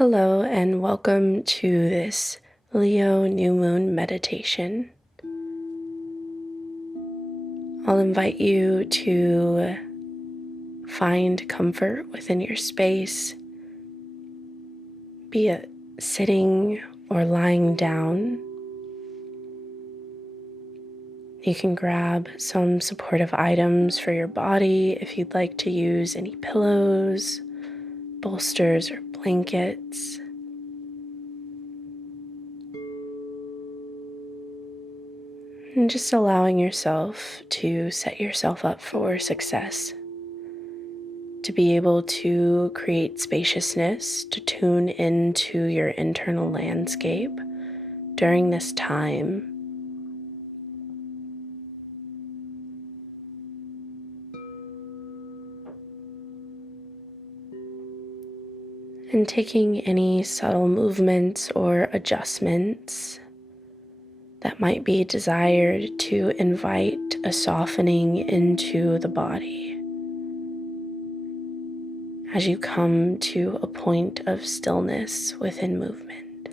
Hello, and welcome to this Leo new moon meditation. I'll invite you to find comfort within your space, be it sitting or lying down. You can grab some supportive items for your body if you'd like to use any pillows, bolsters, or blankets. And just allowing yourself to set yourself up for success, to be able to create spaciousness, to tune into your internal landscape during this time. And taking any subtle movements or adjustments that might be desired to invite a softening into the body as you come to a point of stillness within movement.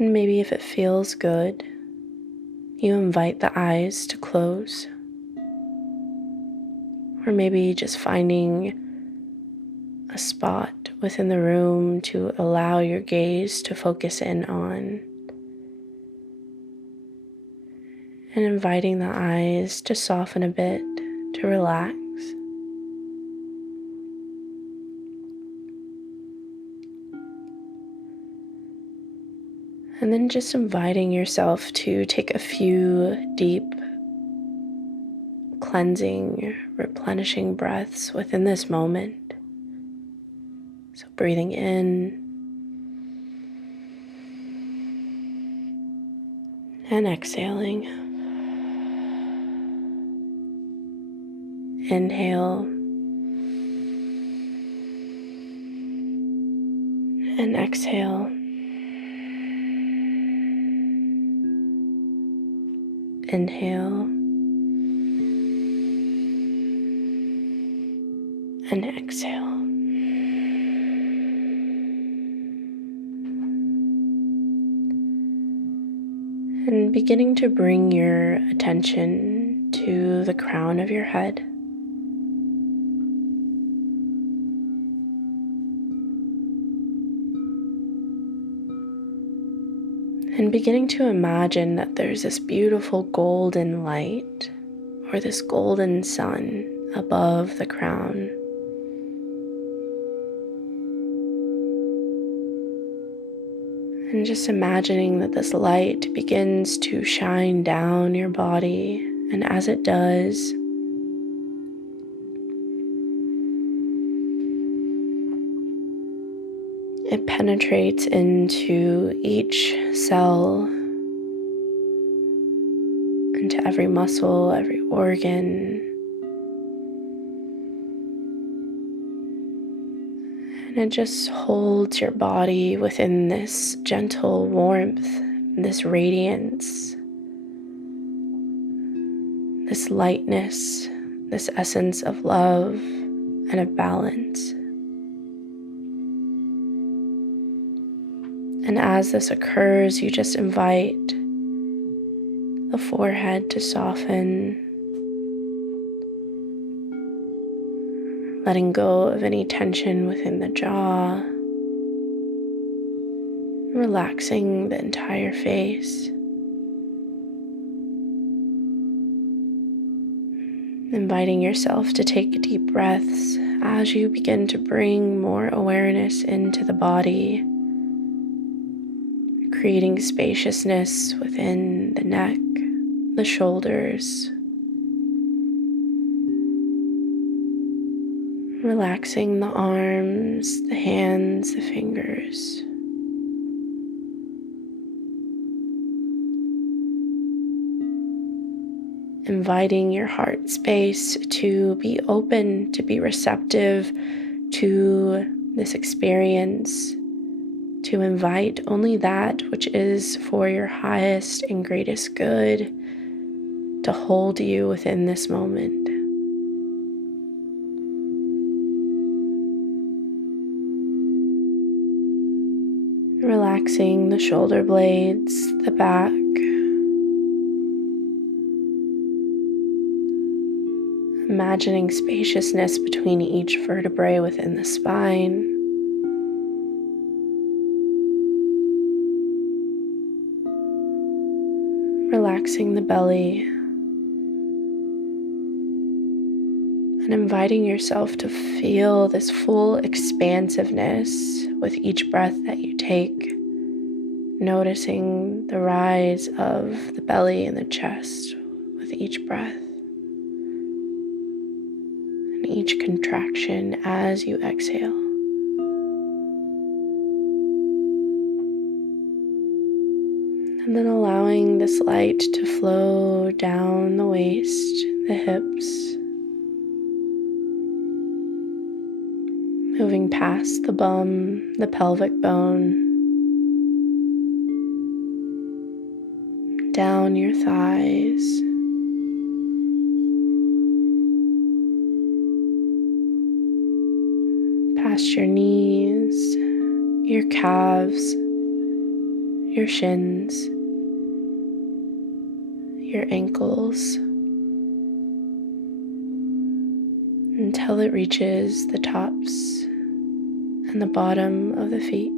And maybe if it feels good, you invite the eyes to close. Or maybe just finding a spot within the room to allow your gaze to focus in on. And inviting the eyes to soften a bit, to relax. And then just inviting yourself to take a few deep, cleansing, replenishing breaths within this moment. So breathing in and exhaling. Inhale and exhale. Inhale and exhale. And beginning to bring your attention to the crown of your head. And beginning to imagine that there's this beautiful golden light or this golden sun above the crown. And just imagining that this light begins to shine down your body, and as it does, it penetrates into each cell, into every muscle, every organ. And it just holds your body within this gentle warmth, this radiance, this lightness, this essence of love and of balance. And as this occurs, you just invite the forehead to soften, letting go of any tension within the jaw, relaxing the entire face. Inviting yourself to take deep breaths as you begin to bring more awareness into the body, creating spaciousness within the neck, the shoulders, relaxing the arms, the hands, the fingers. Inviting your heart space to be open, to be receptive to this experience, to invite only that which is for your highest and greatest good to hold you within this moment. Relaxing the shoulder blades, the back. Imagining spaciousness between each vertebrae within the spine. Relaxing the belly. And inviting yourself to feel this full expansiveness with each breath that you take. Noticing the rise of the belly and the chest with each breath. And each contraction as you exhale. And then allowing this light to flow down the waist, the hips, moving past the bum, the pelvic bone, down your thighs, past your knees, your calves, your shins, your ankles, until it reaches the tops and the bottom of the feet,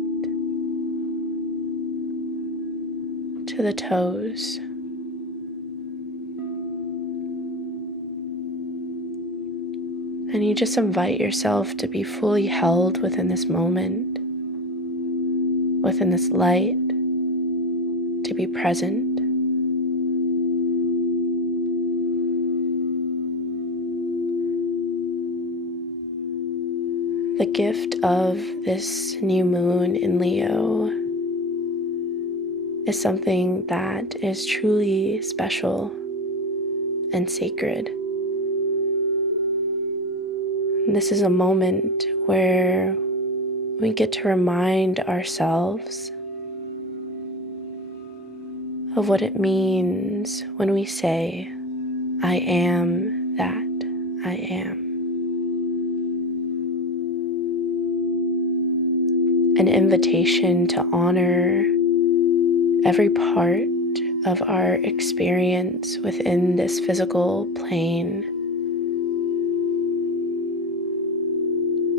to the toes. And you just invite yourself to be fully held within this moment, within this light, to be present. The gift of this new moon in Leo is something that is truly special and sacred. And this is a moment where we get to remind ourselves of what it means when we say, I am that I am. An invitation to honor every part of our experience within this physical plane,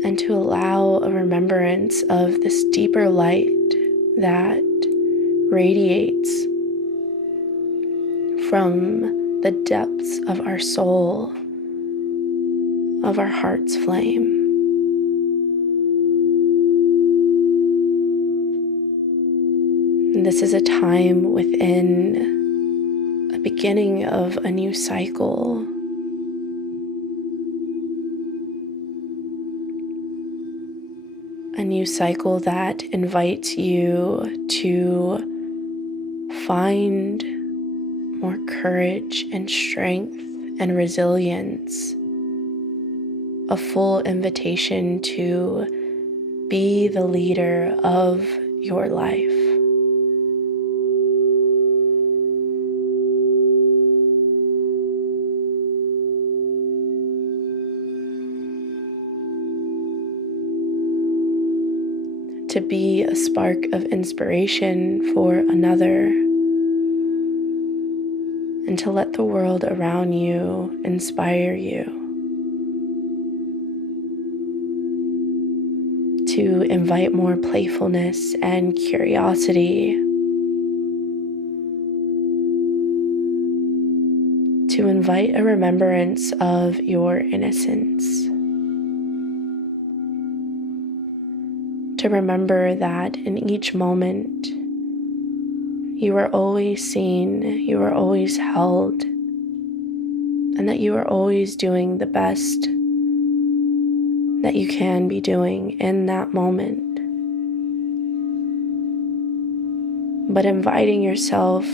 and to allow a remembrance of this deeper light that radiates from the depths of our soul, of our heart's flame. And this is a time within a beginning of a new cycle. A new cycle that invites you to find more courage and strength and resilience. A full invitation to be the leader of your life. To be a spark of inspiration for another, and to let the world around you inspire you. To invite more playfulness and curiosity. To invite a remembrance of your innocence. To remember that in each moment, you are always seen, you are always held, and that you are always doing the best that you can be doing in that moment. But inviting yourself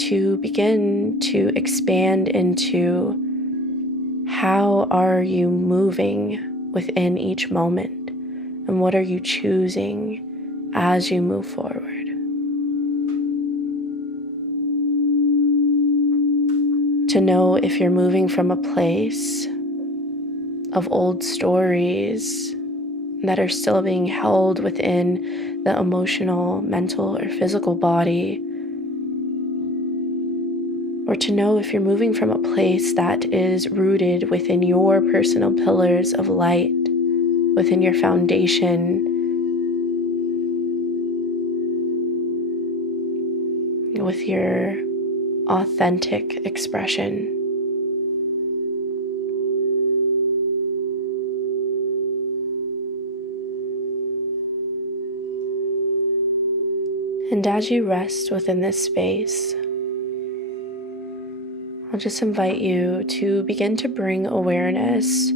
to begin to expand into how are you moving within each moment, and what are you choosing as you move forward. To know if you're moving from a place of old stories that are still being held within the emotional, mental, or physical body, or to know if you're moving from a place that is rooted within your personal pillars of light, within your foundation, with your authentic expression. And as you rest within this space, I'll just invite you to begin to bring awareness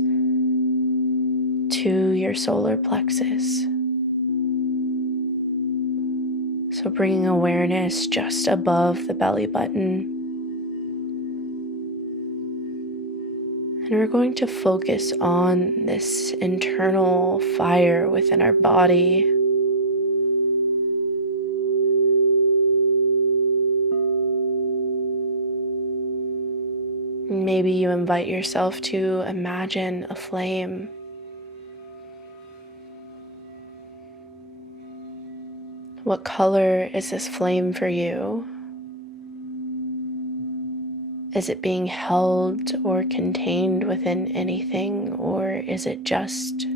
to your solar plexus. So bringing awareness just above the belly button. And we're going to focus on this internal fire within our body. Maybe you invite yourself to imagine a flame. What color is this flame for you? Is it being held or contained within anything, or is it just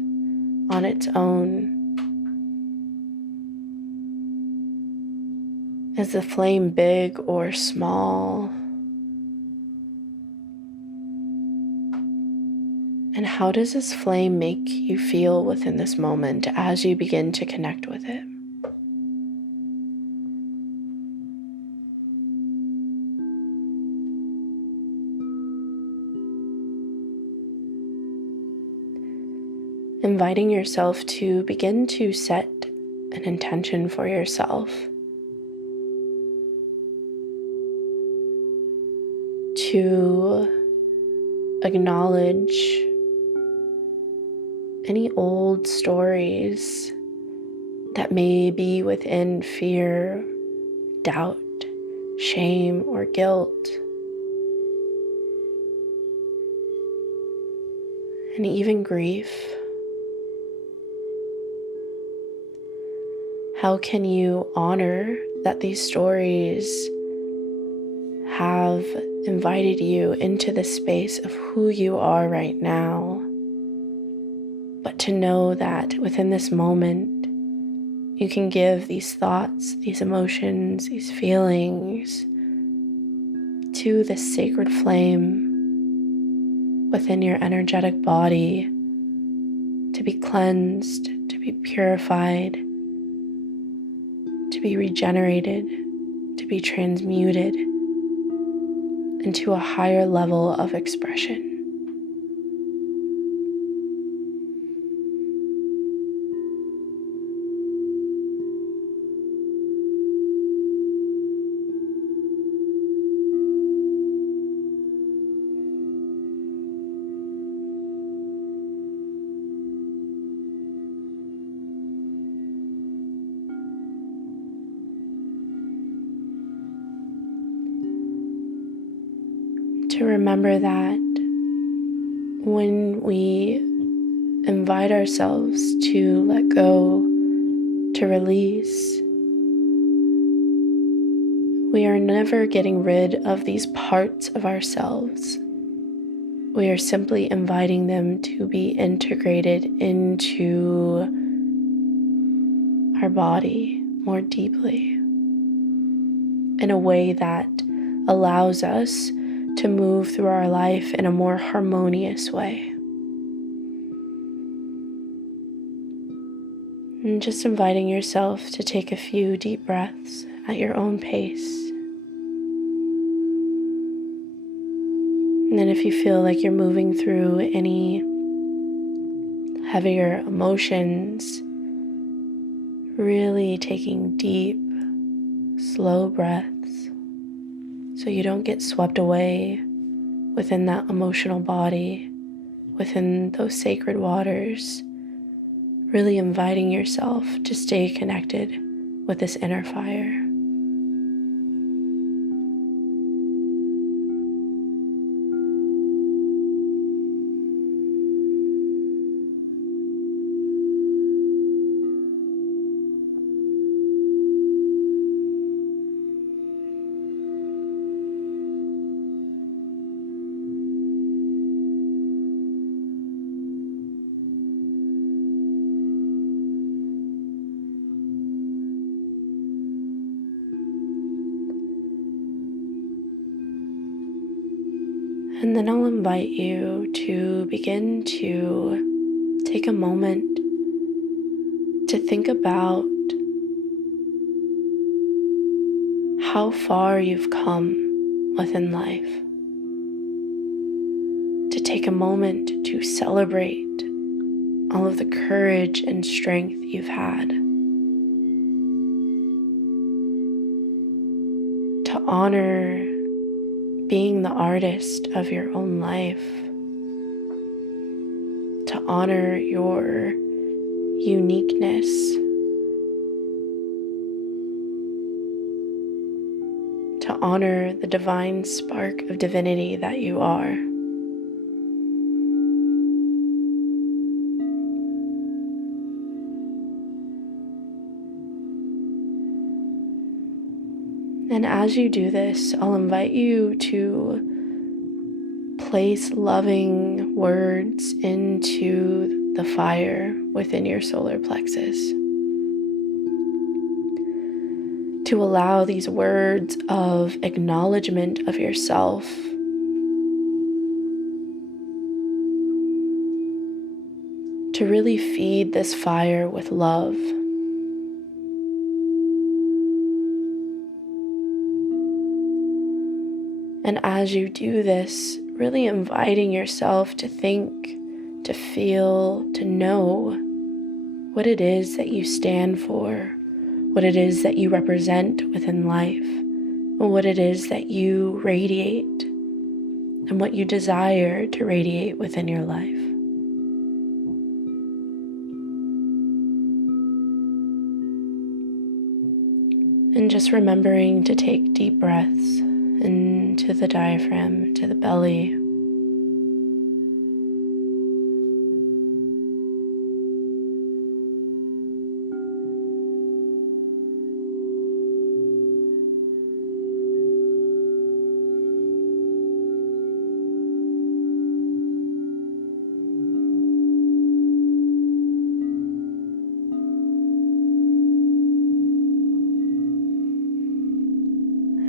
on its own? Is the flame big or small? And how does this flame make you feel within this moment as you begin to connect with it? Inviting yourself to begin to set an intention for yourself, to acknowledge any old stories that may be within fear, doubt, shame, or guilt, and even grief. How can you honor that these stories have invited you into the space of who you are right now, but to know that within this moment, you can give these thoughts, these emotions, these feelings to this sacred flame within your energetic body to be cleansed, to be purified, to be regenerated, to be transmuted into a higher level of expression. To remember that when we invite ourselves to let go, to release, we are never getting rid of these parts of ourselves. We are simply inviting them to be integrated into our body more deeply in a way that allows us to move through our life in a more harmonious way. And just inviting yourself to take a few deep breaths at your own pace. And then if you feel like you're moving through any heavier emotions, really taking deep, slow breaths so you don't get swept away within that emotional body, within those sacred waters, really inviting yourself to stay connected with this inner fire. And then I'll invite you to begin to take a moment to think about how far you've come within life. To take a moment to celebrate all of the courage and strength you've had. To honor being the artist of your own life. To honor your uniqueness. To honor the divine spark of divinity that you are. And as you do this, I'll invite you to place loving words into the fire within your solar plexus. To allow these words of acknowledgement of yourself to really feed this fire with love. And as you do this, really inviting yourself to think, to feel, to know what it is that you stand for, what it is that you represent within life, and what it is that you radiate, and what you desire to radiate within your life. And just remembering to take deep breaths into the diaphragm, to the belly.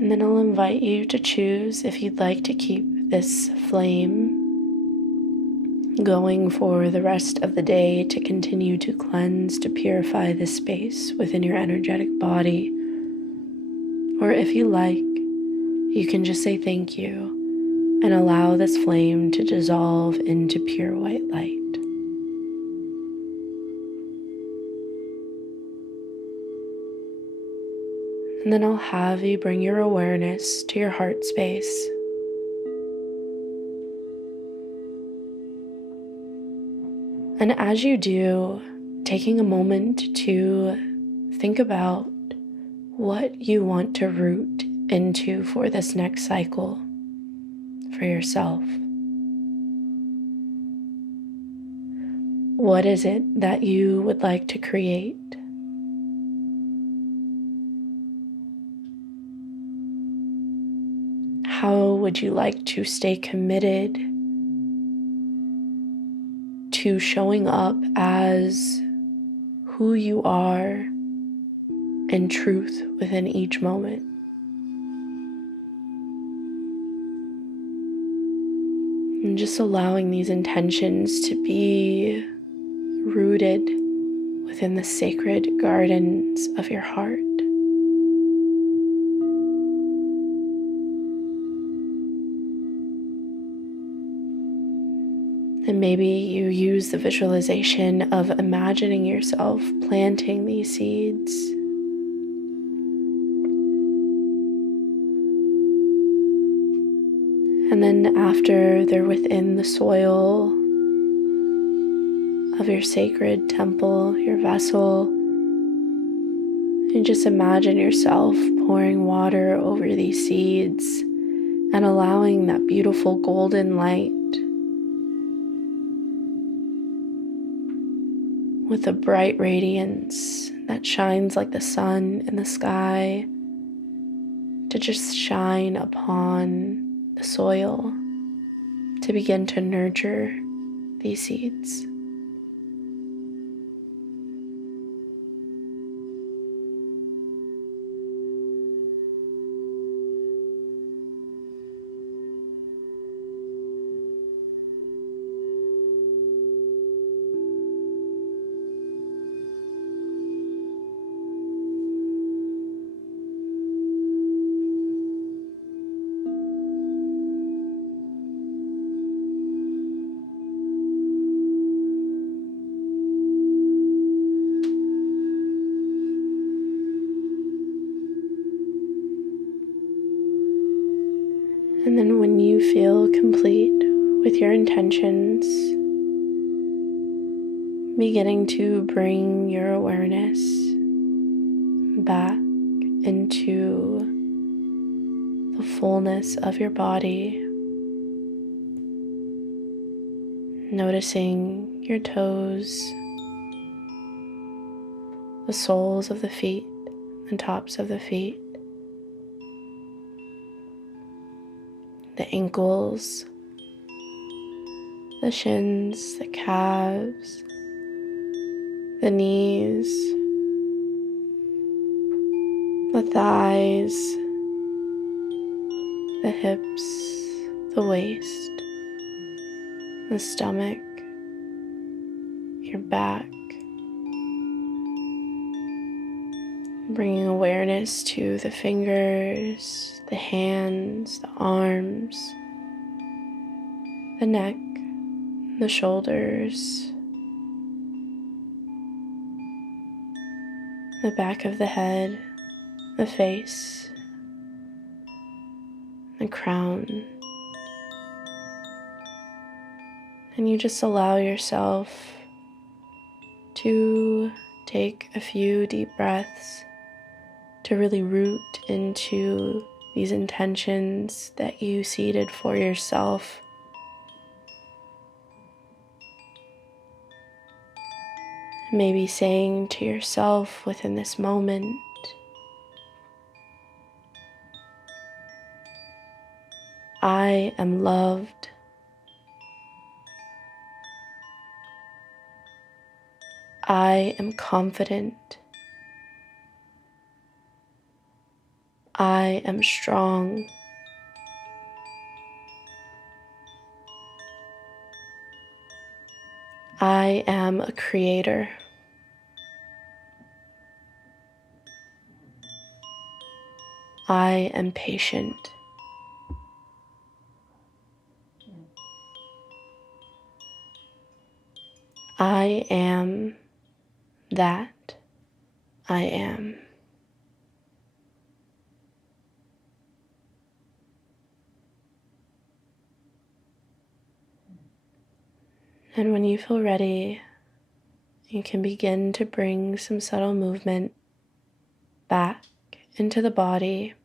And then I'll invite you to choose if you'd like to keep this flame going for the rest of the day to continue to cleanse, to purify this space within your energetic body. Or if you like, you can just say thank you and allow this flame to dissolve into pure white light. And then I'll have you bring your awareness to your heart space. And as you do, taking a moment to think about what you want to root into for this next cycle for yourself. What is it that you would like to create? How would you like to stay committed to showing up as who you are in truth within each moment? And just allowing these intentions to be rooted within the sacred gardens of your heart. And maybe you use the visualization of imagining yourself planting these seeds. And then after they're within the soil of your sacred temple, your vessel, and just imagine yourself pouring water over these seeds and allowing that beautiful golden light with a bright radiance that shines like the sun in the sky to just shine upon the soil to begin to nurture these seeds. then when you feel complete with your intentions, beginning to bring your awareness back into the fullness of your body, noticing your toes, the soles of the feet and tops of the feet, the ankles, the shins, the calves, the knees, the thighs, the hips, the waist, the stomach, your back, bringing awareness to the fingers, the hands, the arms, the neck, the shoulders, the back of the head, the face, the crown. And you just allow yourself to take a few deep breaths to really root into these intentions that you seeded for yourself. Maybe saying to yourself within this moment, I am loved. I am confident. I am strong. I am a creator. I am patient. I am that I am. And when you feel ready, you can begin to bring some subtle movement back into the body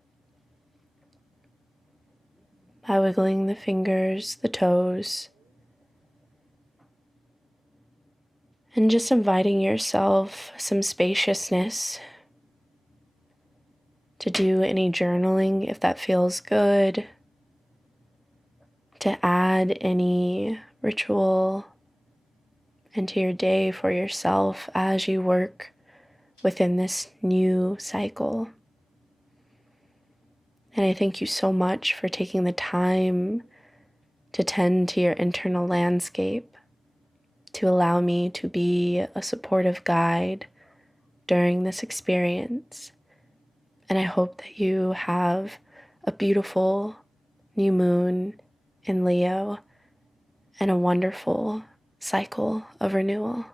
by wiggling the fingers, the toes, and just inviting yourself some spaciousness to do any journaling if that feels good, to add any ritual into your day for yourself as you work within this new cycle. And I thank you so much for taking the time to tend to your internal landscape, to allow me to be a supportive guide during this experience. And I hope that you have a beautiful new moon in Leo and a wonderful cycle of renewal.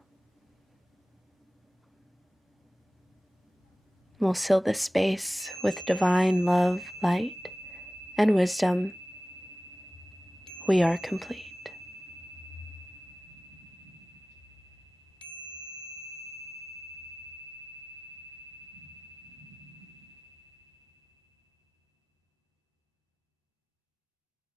We'll seal this space with divine love, light, and wisdom. We are complete.